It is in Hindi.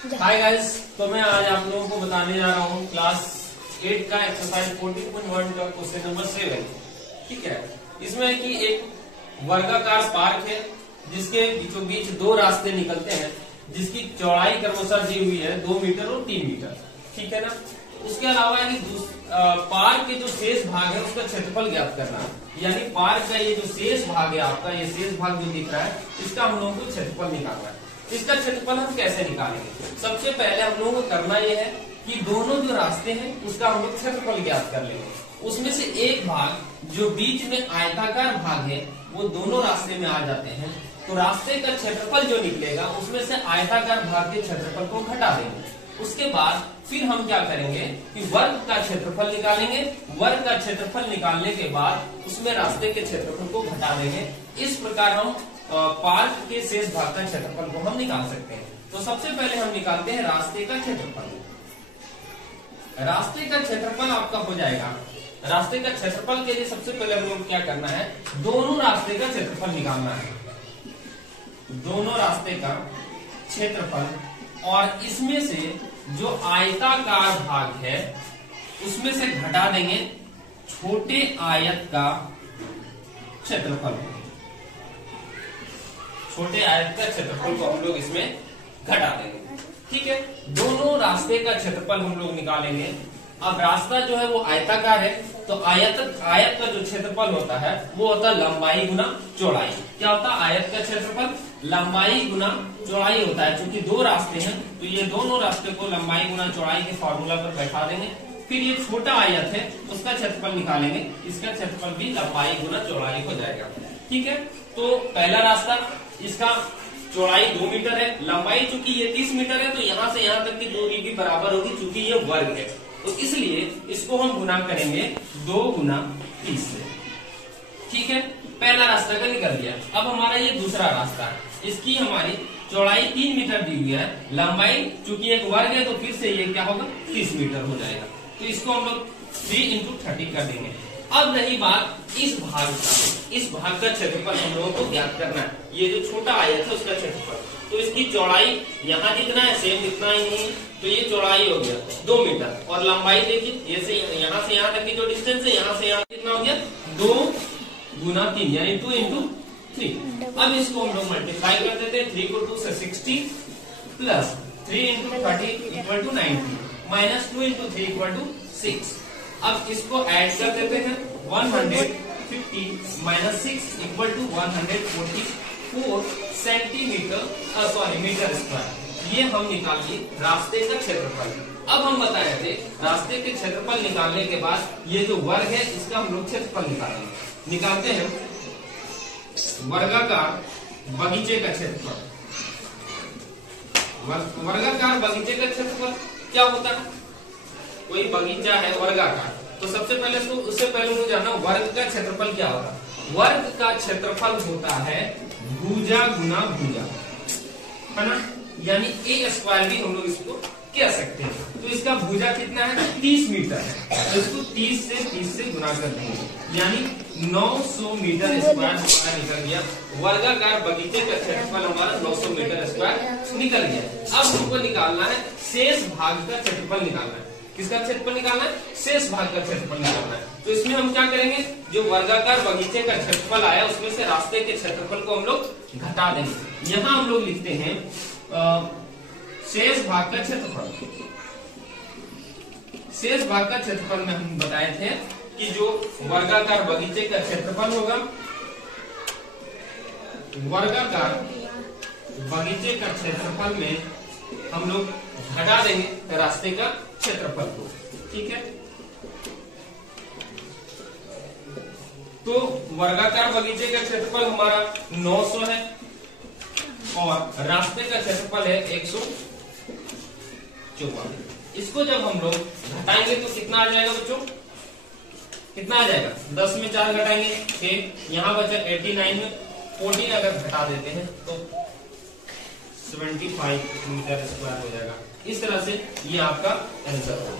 हाय गाइस, तो मैं आज आप लोगों को बताने जा रहा हूँ क्लास 8 का एक्सरसाइज 14.1 का क्वेश्चन नंबर 7। ठीक है, इसमें कि एक वर्गाकार पार्क है जिसके बीचों बीच दो रास्ते निकलते हैं, जिसकी चौड़ाई क्रमशः दी हुई है 2 मीटर और 3 मीटर। ठीक है ना। उसके अलावा पार्क के जो शेष भाग है उसका क्षेत्रफल ज्ञात करना है। यानी पार्क का ये जो शेष भाग है, आपका ये शेष भाग जो दिख रहा है, इसका हम लोगों को क्षेत्रफल निकालना है। इसका क्षेत्रफल हम कैसे निकालेंगे? सबसे पहले हम लोगों को करना यह है कि दोनों जो रास्ते हैं उसका हम लोग क्षेत्रफल ज्ञात कर लेंगे। उसमें से एक भाग जो बीच में आयताकार भाग है वो दोनों रास्ते में आ जाते हैं, तो रास्ते का क्षेत्रफल जो निकलेगा उसमें से आयताकार भाग के क्षेत्रफल को घटा देंगे। उसके बाद फिर हम क्या करेंगे कि वर्ग का क्षेत्रफल निकालेंगे। वर्ग का क्षेत्रफल निकालने के बाद उसमें रास्ते के क्षेत्रफल को घटा देंगे। इस प्रकार हम पार्क के शेष भाग का क्षेत्रफल को हम निकाल सकते हैं। तो सबसे पहले हम निकालते हैं रास्ते का क्षेत्रफल। रास्ते का क्षेत्रफल आपका हो जाएगा। रास्ते का क्षेत्रफल के लिए सबसे पहले हम लोग क्या करना है, दोनों रास्ते का क्षेत्रफल निकालना है। दोनों रास्ते का क्षेत्रफल, और इसमें से जो आयताकार भाग है उसमें से घटा देंगे छोटे आयत का क्षेत्रफल। छोटे आयत का क्षेत्रफल को हम लोग इसमें घटा देंगे। ठीक है, दोनों रास्ते का क्षेत्रफल हम लोग निकालेंगे। अब रास्ता जो है वो आयताकार है, तो आयत का जो क्षेत्रफल होता है वो होता है लंबाई गुना चौड़ाई। क्या होता है? आयत का क्षेत्रफल लंबाई गुना चौड़ाई होता है। क्योंकि दो रास्ते हैं तो ये दोनों रास्ते को लंबाई गुना चौड़ाई के फॉर्मूला पर बैठा देंगे। फिर ये छोटा आयत है उसका क्षेत्रफल निकालेंगे। इसका क्षेत्रफल भी लंबाई गुना चौड़ाई हो जाएगा। ठीक है, तो पहला रास्ता, इसका चौड़ाई 2 मीटर है, लंबाई चूंकि ये 30 मीटर है, तो यहाँ से यहाँ तक की दूरी की बराबर होगी। चूंकि ये वर्ग है तो इसलिए इसको हम गुना करेंगे 2 गुना 30 से। ठीक है, पहला रास्ता का निकल गया। अब हमारा ये दूसरा रास्ता है, इसकी हमारी चौड़ाई 3 मीटर दी हुई है, लंबाई चूंकि एक वर्ग है तो फिर से ये क्या होगा 30 मीटर हो जाएगा। तो इसको हम लोग 3 × 30 कर देंगे। अब रही बात इस भाग का, इस भाग का क्षेत्रफल हम लोगों को ज्ञात करना है। ये जो छोटा आयत है उसका क्षेत्रफल, तो इसकी चौड़ाई यहाँ जितना है सेम इतना ही नहीं, तो ये चौड़ाई हो गया 2 मीटर, और लंबाई देखिए ये से यहाँ तक की जो डिस्टेंस है, यहाँ से यहाँ कितना हो गया 2 गुना 3 यानी 2 × 3। अब इसको हम लोग मल्टीप्लाई कर देते हैं। 3 को 2 से 60 प्लस 3 × 30 = 90 माइनस 2 × 3 = 6। अब इसको ऐड कर देते हैं। 150 माइनस 6 = 144 मीटर स्क्वायर। ये हम निकाल लिए रास्ते का क्षेत्रफल। अब हम बताए थे रास्ते के क्षेत्रफल निकालने के बाद ये जो वर्ग है इसका हम लोग क्षेत्रफल निकालेंगे। निकालते हैं वर्गाकार बगीचे का क्षेत्रफल। वर्गाकार बगीचे का क्षेत्रफल क्या होता है? कोई बगीचा है वर्गाकार, तो सबसे पहले तो उससे पहले मुझे जानना वर्ग का क्षेत्रफल क्या होता है। वर्ग का क्षेत्रफल होता है भुजा गुना भुजा, है ना। यानी a² भी हम लोग इसको कह सकते हैं। तो इसका भुजा कितना है? 30 मीटर है, तो इसको 30 से गुना कर देंगे, यानी 900 मीटर स्क्वायर निकल गया। वर्गाकार बगीचे का क्षेत्रफल हमारा 900 मीटर स्क्वायर निकल गया। अब हमको निकालना है शेष भाग का क्षेत्रफल निकालना है। किसका क्षेत्रफल निकालना है? शेष भाग का क्षेत्रफल निकालना है। तो इसमें हम क्या करेंगे, जो वर्गाकार बगीचे का क्षेत्रफल आया उसमें से रास्ते के क्षेत्रफल को हम लोग घटा देंगे। यहाँ हम लोग लिखते हैं शेष भाग का क्षेत्रफल। शेष भाग का क्षेत्रफल में हम बताए थे कि जो वर्गाकार बगीचे का क्षेत्रफल होगा, वर्गाकार बगीचे का क्षेत्रफल में हम लोग घटा देंगे रास्ते का क्षेत्रफल को। ठीक है, तो वर्गाकार बगीचे का क्षेत्रफल हमारा 900 है और रास्ते का क्षेत्रफल है 144। इसको जब हम लोग घटाएंगे तो कितना आ जाएगा बच्चों? कितना आ जाएगा? 10 में 4 घटाएंगे 6, यहाँ बचा 89 में 14 अगर घटा देते हैं तो 75 मीटर स्क्वायर हो जाएगा। इस तरह से ये आपका आंसर होगा।